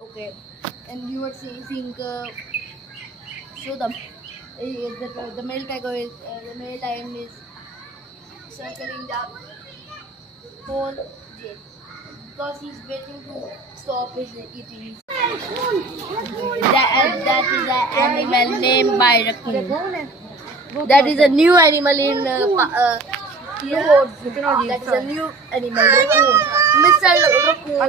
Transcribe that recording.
Okay, and you were seeing so the male tiger is the male lion is circling the whole jail because he's waiting to stop his eating. That is an animal named by raccoon. That is a new animal in here. That is a new animal, raccoon. Mr. Raccoon.